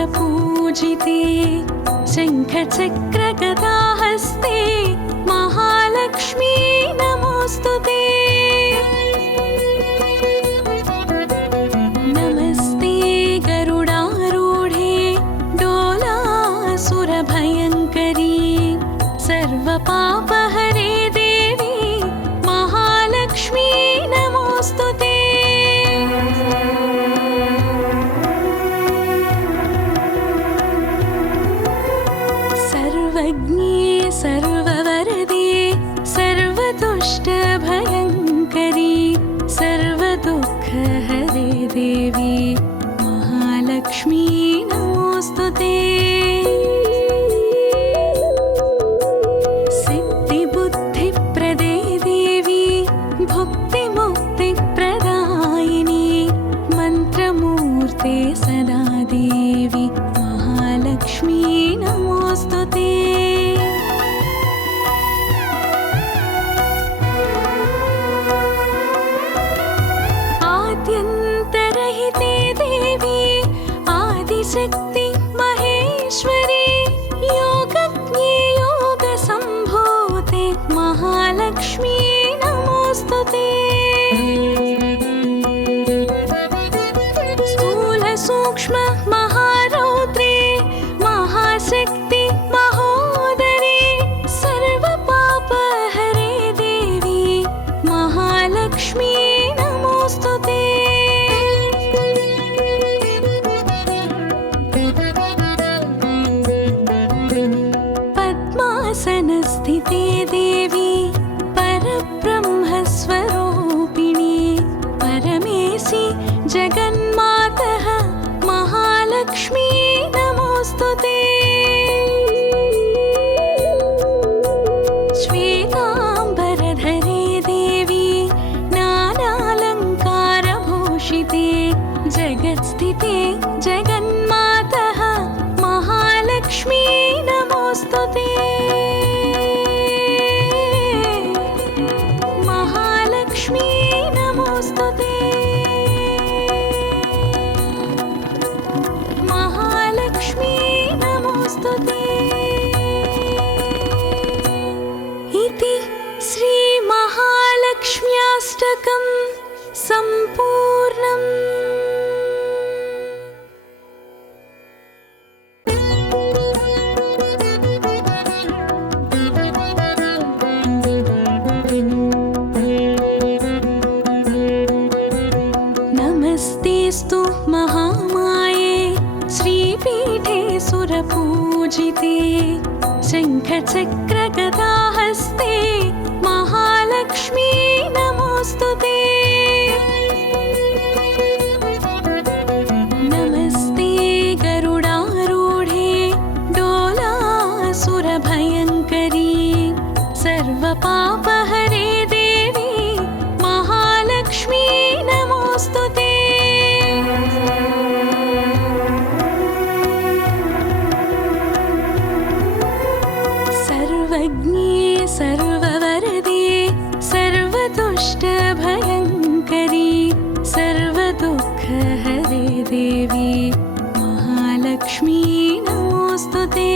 सुरपूजिते शङ्खचक्रगदाहस्ते महालक्ष्मी नमोऽस्तुते। नमस्ते गरुडारूढे डोलासुरभयङ्करी सर्वपापहरे देवी महालक्ष्मी नमोऽस्तुते। सर्वज्ञे सर्ववरदे सर्वदुष्टभयङ्करी सर्वदुःखहरे देवी महालक्ष्मी नमोऽस्तुते। सिद्धिबुद्धिप्रदे देवी भुक्तिमुक्तिप्रदायिनी मन्त्रमूर्ते सदा देवी महालक्ष्मी नमोऽस्तुते। आद्यन्तरहिते देवी आदिशक्ति महेश्वरी योगज्ञे योगसम्भूते महालक्ष्मी नमोऽस्तुते। स्थूलसूक्ष्म महारौद्रे महाशक्ति महोदरे सर्वपापहरे देवी महालक्ष्मी नमोऽस्तुते। पद्मासनस्थिते देवी परब्रह्मस्वरूपिणी परमेशि जगन्मातः महालक्ष्मी नमोऽस्तुते। श्वेताम्बरधरे देवी नानालङ्कारभूषिते जगत्स्थिते जगन्मातः महालक्ष्मी नमोऽस्तुते। महालक्ष्मी नमोऽस्तुते। महालक्ष्मी नमोऽस्तुते। इति श्रीमहालक्ष्म्याष्टकं सम्पूर्णम्। नमस्तेऽस्तु महामाये श्रीपीठे सुरपूजिते शङ्खचक्रगदाहस्ते महालक्ष्मी नमोऽस्तुते। नमस्ते गरुडारूढे डोलासुरभयङ्करी सर्वपापहरे देवी महालक्ष्मी नमोऽस्तुते। सर्वज्ञे सर्ववरदे सर्वदुष्टभयङ्करी सर्वदुःखहरे देवी महालक्ष्मी नमोऽस्तुते।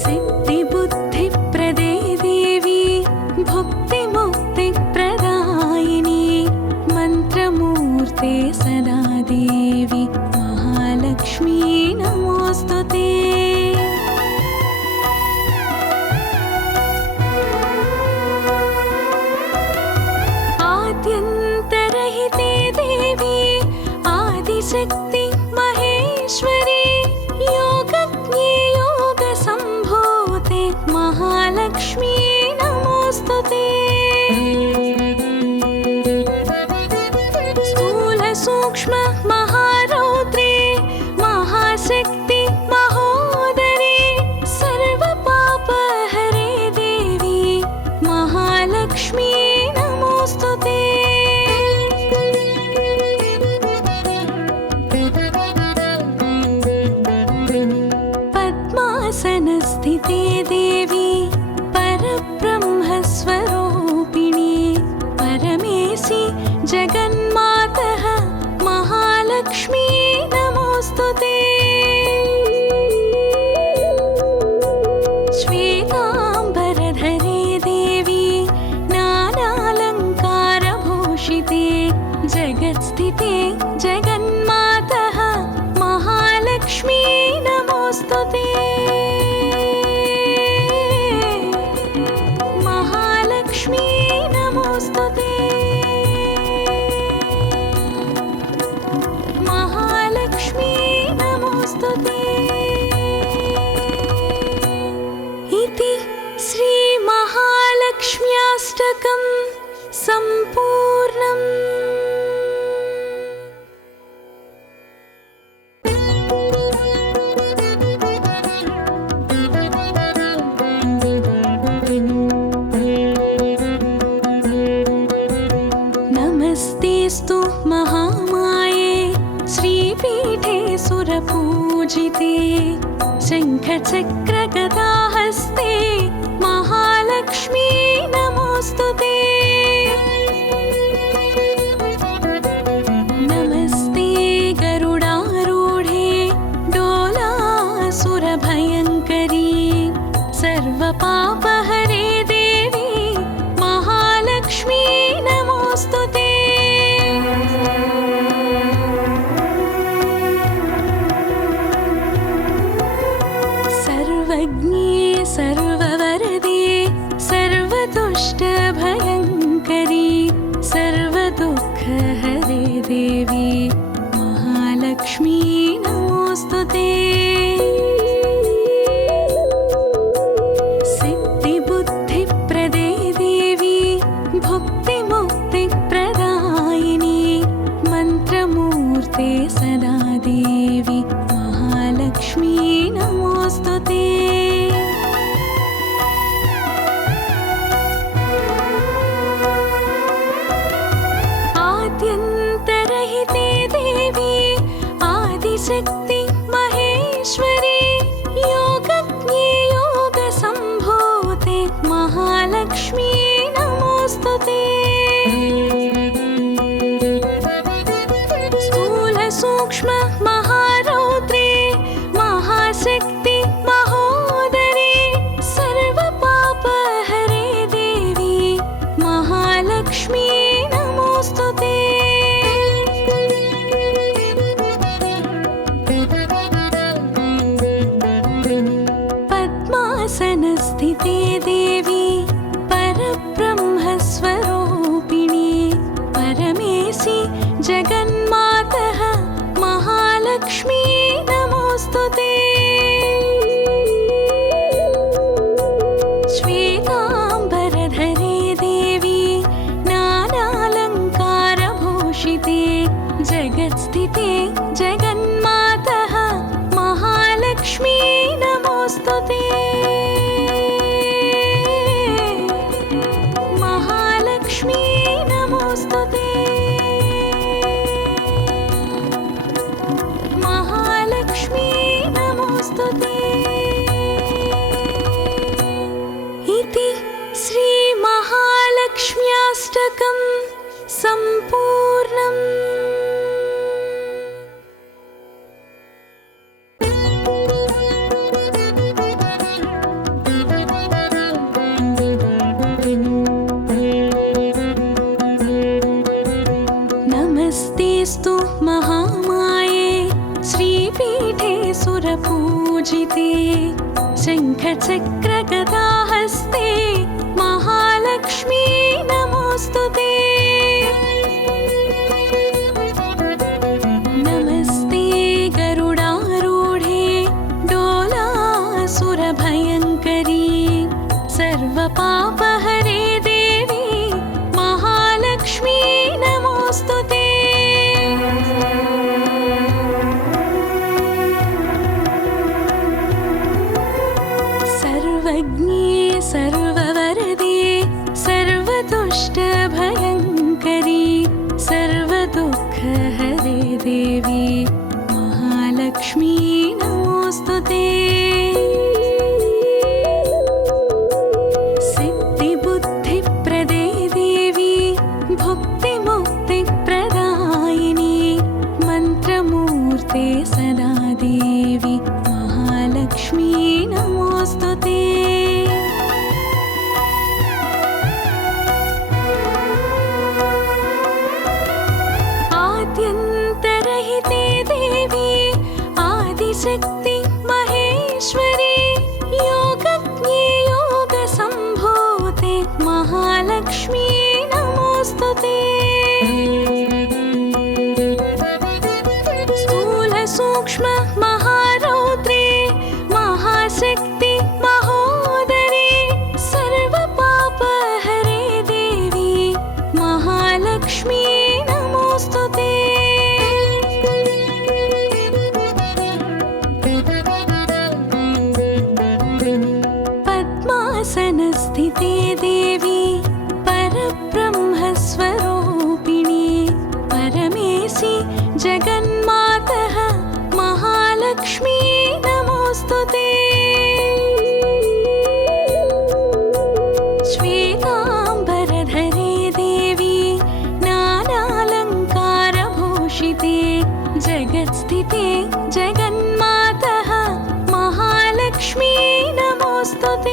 सिद्धिबुद्धिप्रदे देवी भुक्तिमुक्तिप्रदायिनी मन्त्रमूर्ते सदा देवी महालक्ष्मी नमोऽस्तुते। आद्यन्तरहिते देवी आदिशक्ति महेश्वरी योगज्ञे योगसम्भूते महालक्ष्मी नमोऽस्तुते। स्थूलसूक्ष्म महारौद्रे महाशक्ति महोदरे सर्वपापहरे देवी महालक्ष्मी नमोऽस्तुते। श्रीपीठे सुरपूजिते शङ्खचक्रगदाहस्ते महालक्ष्मी नमोऽस्तुते। नमस्ते गरुडारूढे डोलासुरभयङ्करी सर्वपापहरे देवी महालक्ष्मी नमोऽस्तुते। सर्वज्ञे सर्ववरदे सर्वदुष्टभयङ्करी सर्वदुःखहरे देवी महालक्ष्मी नमोऽस्तुते। सिद्धिबुद्धिप्रदे देवी भुक्तिमुक्तिप्रदायिनी मन्त्रमूर्ते सदा देवी महालक्ष्मी नमोऽस्तुते। आद्यन्तरहिते देवी आदिशक्ति महेश्वरी योगज्ञे योगसम्भूते महालक्ष्मी नमोऽस्तुते। स्थूलसूक्ष्म महारौद्रे महाशक्ति महोदरे सर्वपापहरे देवी महालक्ष्मी नमोऽस्तुते। पद्मासनस्थिते देवी परब्रह्मस्वरूपिणी परमेशि जगन्मातः महालक्ष्मी नमोऽस्तुते। श्वेताम्बरधरे देवी नानालङ्कारभूषिते जगत्स्थिते जगन्मातः महालक्ष्मी नमोऽस्तुते। महालक्ष्मी नमोऽस्तुते। महालक्ष्मी नमोऽस्तुते। इति श्रीमहालक्ष्म्याष्टकं सम्पूर्णम्। नमस्तेऽस्तु महामाये श्रीपीठे सुरपूजिते शङ्खचक्रगदाहस्ते महालक्ष्मी नमोऽस्तुते। नमस्ते गरुडारूढे डोलासुरभयङ्करी सर्वपापहरे देवी महालक्ष्मी नमोऽस्तुते। सर्वज्ञे सर्ववरदे सर्वदुष्टभयङ्करी सर्वदुःखहरे देवी महालक्ष्मी नमोऽस्तुते। सिद्धिबुद्धिप्रदे देवी भुक्तिमुक्तिप्रदायिनी मन्त्रमूर्ते सदा देवी महालक्ष्मी नमोऽस्तुते। आद्यन्तरहिते देवी आदिशक्ति महेश्वरी योगज्ञे योगसम्भूते महालक्ष्मी नमोऽस्तुते। स्थूलसूक्ष्म महारौद्रे महाशक्ति महोदरे सर्वपापहरे देवी महालक्ष्मी नमोऽस्तुते। जगत्स्थिते जगन्मातः महालक्ष्मी नमोऽस्तु ते।